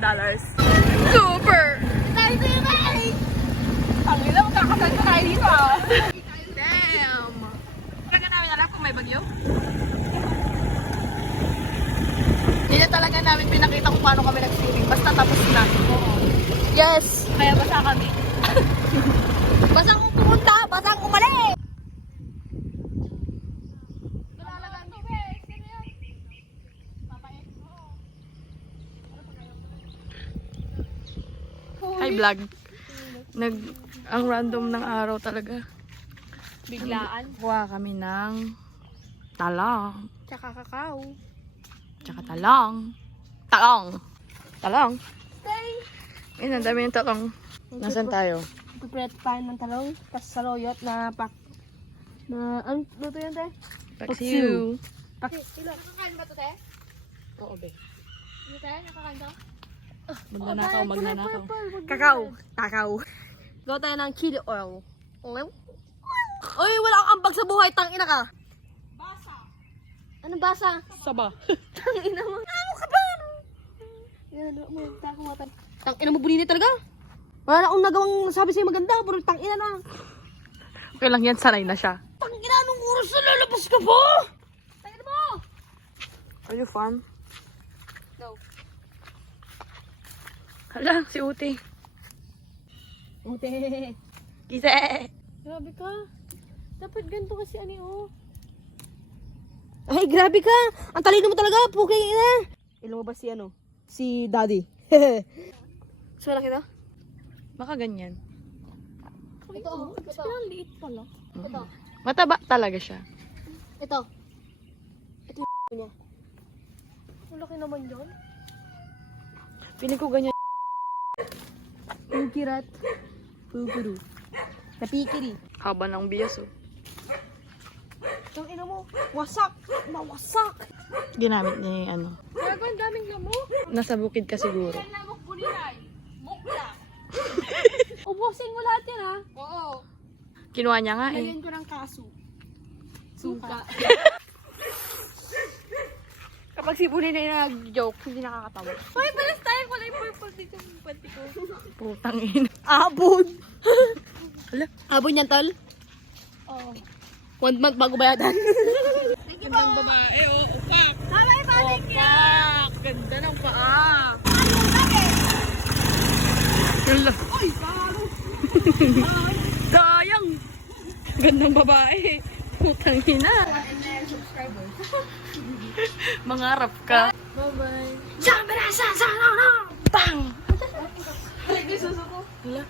million. Super! Tayo sa'yo, May! Ang ilang kakasal ka tayo dito, ah. Damn! Talaga namin alam kung may bagyo? Hindi na talaga namin pinakita kung paano kami nag-swimming. Basta tapos na. Yes! Kaya basa kami. Basta kung pumunta, basta kung umali! Hi vlog. Ang random ng araw talaga. Biglaan. Kuha kami ng talong. Tsaka kakao. Tsaka talong. Talong. Stay! Ayun, ang dami yung talong. Nasaan tayo? Prepare tayo ng talong. Tapos saloyot na pak. Na, ano luto yun, te? Paksiw. Nakakain ba ito, te? Oo, be. Ano, te? Nakakain ka? Magnanakaw. Kakao. Gawa tayo ng chili oil. Uy, wala kang ambag sa buhay. Tangina ka. Basa. Anong basa? Saba. Tangina mo. Ano ka ba? Tangina mo, bunini talaga. Wala na akong nagawang sabi sa'yo maganda. Puro tangina na. Okay lang yan, sanay na siya. Tangina, anong oras na lalabas ka ba? Tangina mo. Are you farm? No. Hala, si Uti. Ute. Kise. Grabe ka. Dapat ganito kasi ani oh. Ay, grabe ka. Ang talino mo talaga. Puking ina. Ilan mo ba si ano? Si Daddy. So, laki na? Baka ganyan. Ito oh. Ito. Ang liit pala. Ito. Mataba talaga siya. Ito. Ito yung niya. Ang laki naman yun. Piling ko ganyan. Pukirat. Pukuru. Napikiri. Haba ng bias, oh. Ang ina mo. Wasak. Mawasak. Ginamit niya yung ano. Grabe, ang daming lamok. Nasa bukid ka siguro. Lamok buninay. Mukla. Ubusin mo lahat yan ha. Oo. Kinuha niya nga eh. Lagyan ko ng kaso. Suka. Kapag si Buni na nag-joke, hindi nakakatawa. Hoy, balas tayo. Wala yung purple dito ng panty ko. Putang ina. Abon. Hala. Abon yan, tol? Oo. 1 month bago bayadan. Thank you po. Gandang babae, oh. Upak. Habay pa, thank you. Upak. Ganda ng paa. Hala. Uy, paro. Sayang. Gandang babae. Putang ina. Mangarap ka. Bye-bye. Bang! Ay, suso ko. Hala.